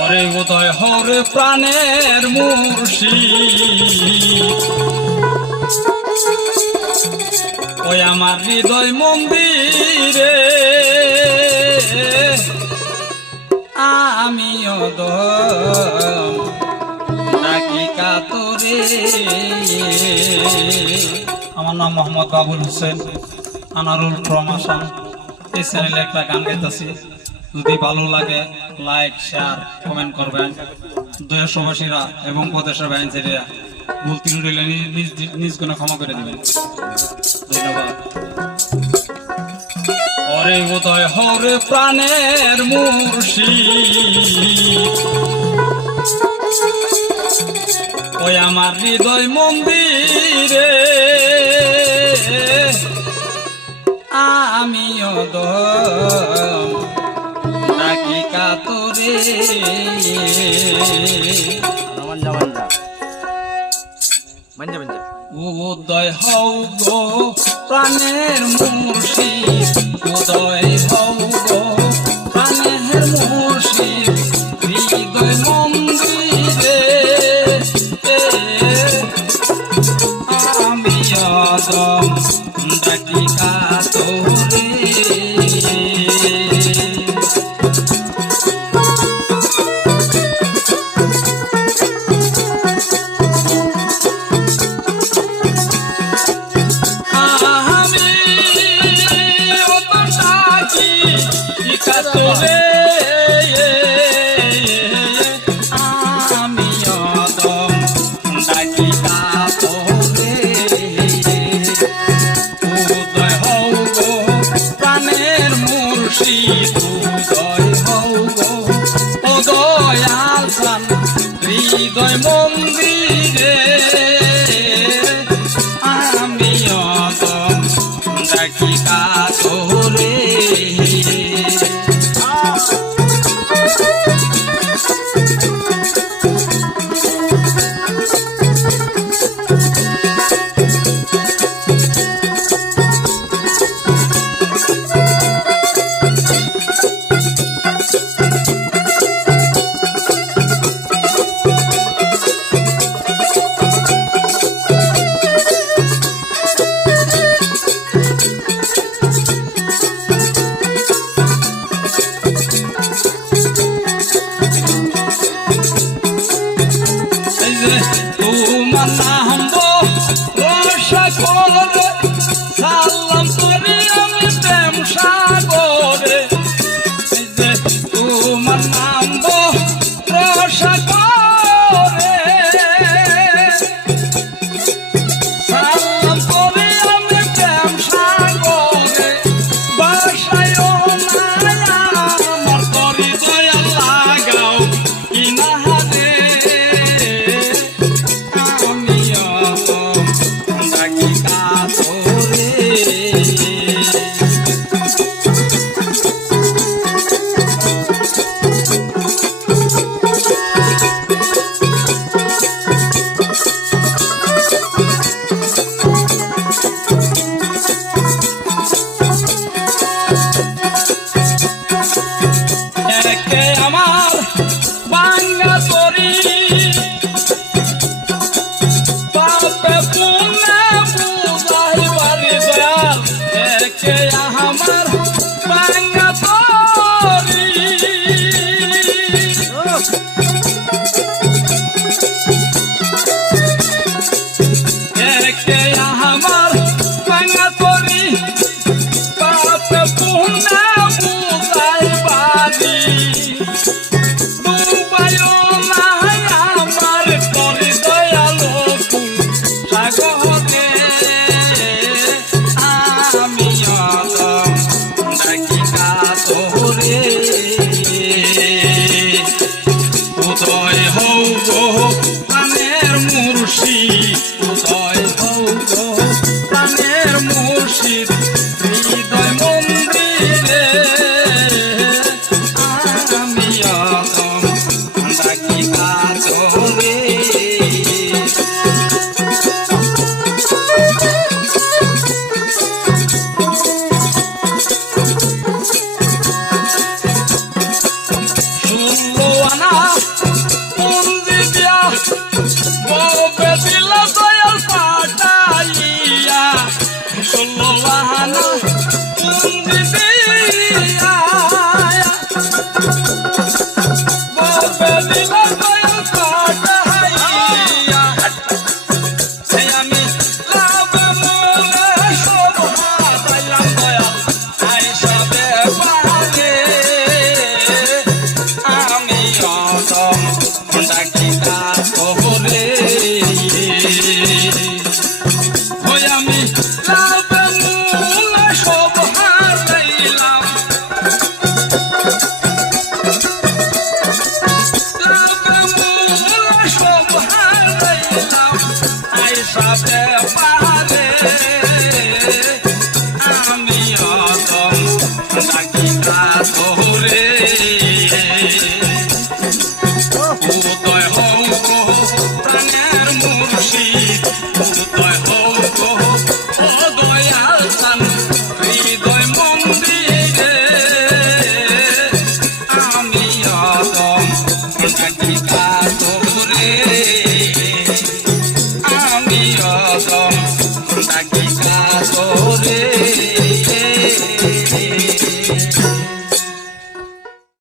ওরে উদয় হরে প্রাণের মুর্শিদ, ওই আমার হৃদয় মন্দিরে আমি অদম ডাকি কাতরে। আমার নাম মোহাম্মদ বাবুল হোসেন, আনারুল ফ্রম আসাম। এই চ্যানেলে একটা গান গাইতেছি, যদি ভালো লাগে লাইক শেয়ার কমেন্ট করবেন। দেশবাসীরা এবং প্রদেশের বাইরেরা ভুল ত্রুটি হলে নিজ গুণে ক্ষমা করে দিবেন। ধন্যবাদ। ওরে উদয় হরে প্রাণের মুর্শিদ, ওই আমার হৃদয় মন্দিরে আমি অদম ডাকি কাতরে। উদয় হও গো প্রাণের মুর্শিদ, উদয় হও গো প্রাণের মুর্শিদ, হৃদয় মন্দিরে আমি অদম ডাকি কাতরে। আমি অদম ডাকি কাতরে। উদয় হও গো প্রাণের মুর্শিদ, উদয় হও গো ও দয়াল প্রাণ হৃদয় মন্দিরে আমি অদম ডাকি কাতরে। তোমার নাম রসা করে সালাম করি আমি প্রেম সাগরে। তোমার নাম রসা করে সালাম করি আমি প্রেম সাগরে। বাসায় আমার করি দয়া লাগাও ইনাহারে ডাকি কাতরে। একে আমার বাঙ্গা তরি পাপে পুণ্যে বুঝাই বাড়ি দয়াল, একে আমার বাঙ্গা তরি একে আমার বাঙ্গা তরি পাপে পুণ্যে বুঝাই বাড়ি। উদয় হও গো প্রাণের মুর্শিদ, উদয় হও গো প্রাণের মুর্শিদ, হৃদয় মন্দিরে আমি অদম ডাকি কাতরে। ষোলো আনা ডাকি কাতরে ওই আমি লাভ মূল সব হারাইলাম সাথে পারে আমি অদম ডাকি কাতরে উদয় হও গো প্রাণের মুর্শিদ উদয় হও গো ও দয়াল চান হৃদয় মন্দিরে আমি অদম ডাকি কাতরে আমি অদম ডাকি কাতরে